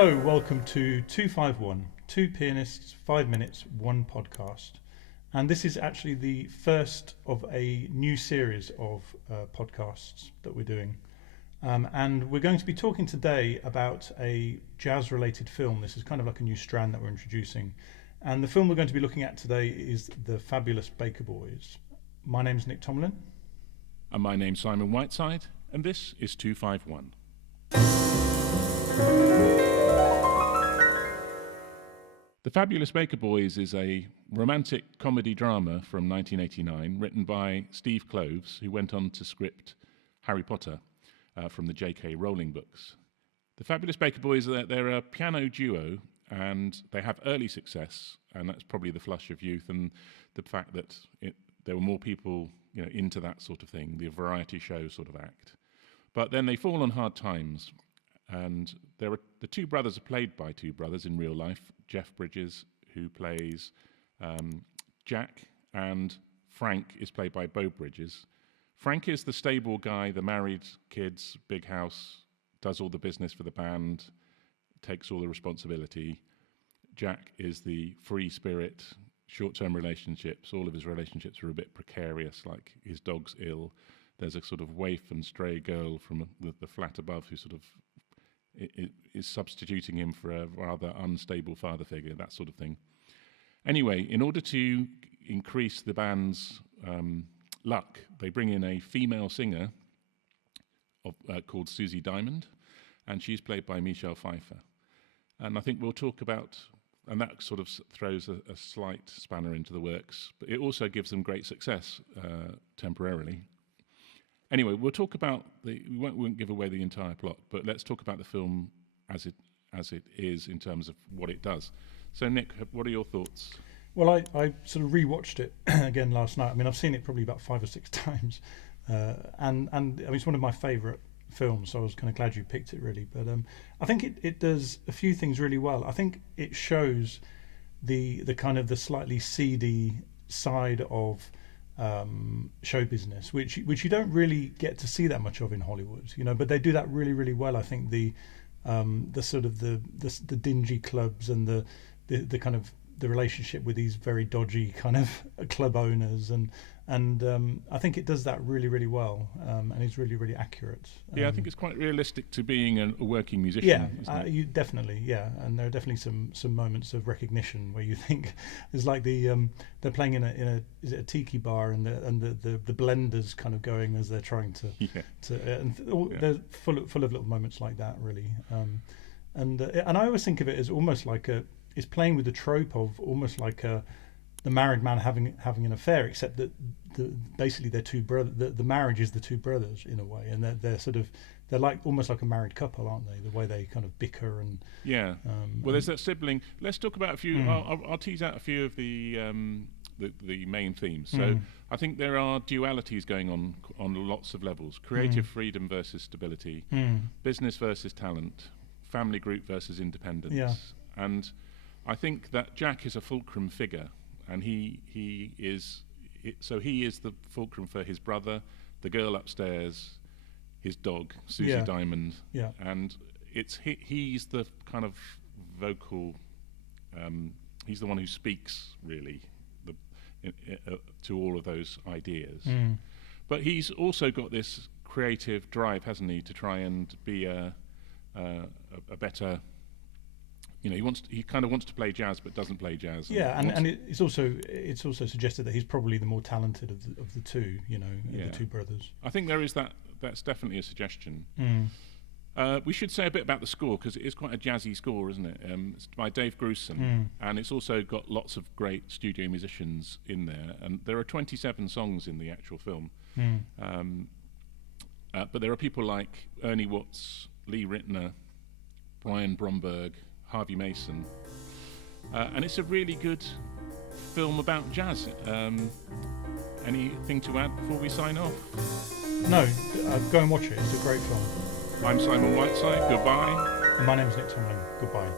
Hello, welcome to 251, two pianists, 5 minutes, one podcast. And this is actually the first of a new series of podcasts that we're doing. And we're going to be talking today about a jazz-related film. This is kind of like a new strand that we're introducing. And the film we're going to be looking at today is The Fabulous Baker Boys. My name's Nick Tomlin. And my name's Simon Whiteside, and this is 251. The Fabulous Baker Boys is a romantic comedy drama from 1989 written by Steve Kloves, who went on to script Harry Potter from the J.K. Rowling books. The Fabulous Baker Boys, they're a piano duo, and they have early success, and that's probably the flush of youth and the fact that there were more people into that sort of thing, the variety show sort of act. But then they fall on hard times, and the two brothers are played by two brothers in real life. Jeff Bridges, who plays Jack, and Frank is played by Bo Bridges. Frank is the stable guy, the married kids, big house, does all the business for the band, takes all the responsibility. Jack is the free spirit, short-term relationships. All of his relationships are a bit precarious, like his dog's ill. There's a sort of waif and stray girl from the flat above who sort of is substituting him for a rather unstable father figure, that sort of thing. Anyway, in order to increase the band's luck, they bring in a female singer called Susie Diamond, and she's played by Michelle Pfeiffer. And I think we'll talk about, and that sort of throws a slight spanner into the works, but it also gives them great success temporarily. Anyway, we'll talk about we won't give away the entire plot, but let's talk about the film as it is in terms of what it does. So, Nick, what are your thoughts? Well, I sort of rewatched it again last night. I mean, I've seen it probably about 5 or 6 times, and I mean, it's one of my favourite films, so I was kind of glad you picked it, really. But I think it does a few things really well. I think it shows the kind of the slightly seedy side of show business, which you don't really get to see that much of in Hollywood, but they do that really, really well. I think the sort of the dingy clubs and the kind of the relationship with these very dodgy kind of club owners, and I think it does that really, really well, and is really, really accurate. I think it's quite realistic to being a working musician. Yeah, you definitely, and there are definitely some moments of recognition where you think it's like they're playing in a is it a tiki bar, and the blenders kind of going as they're trying to they're full of little moments like that, really. And I always think of it as almost like it's playing with the trope of almost like the married man having an affair, except that basically they're two brothers. The marriage is the two brothers in a way, and they're like almost like a married couple, aren't they? The way they kind of bicker and well, there's that sibling. Let's talk about a few. I'll tease out a few of the main themes. So I think there are dualities going on lots of levels: creative freedom versus stability, business versus talent, family group versus independence, and I think that Jack is a fulcrum figure, and he is the fulcrum for his brother, the girl upstairs, his dog, Susie Diamond, and he's the kind of vocal, he's the one who speaks really to all of those ideas. But he's also got this creative drive, hasn't he, to try and be a better. He kind of wants to play jazz, but doesn't play jazz. And it's also suggested that he's probably the more talented of the two. The two brothers. I think there is that. That's definitely a suggestion. We should say a bit about the score, because it is quite a jazzy score, isn't it? It's by Dave Grusin, and it's also got lots of great studio musicians in there. And there are 27 songs in the actual film. But there are people like Ernie Watts, Lee Ritner, Brian Bromberg, Harvey Mason, and it's a really good film about jazz. Anything to add before we sign off? No, go and watch it. It's a great film. I'm Simon Whiteside. Goodbye. And my name's Nick Tomlin. Goodbye.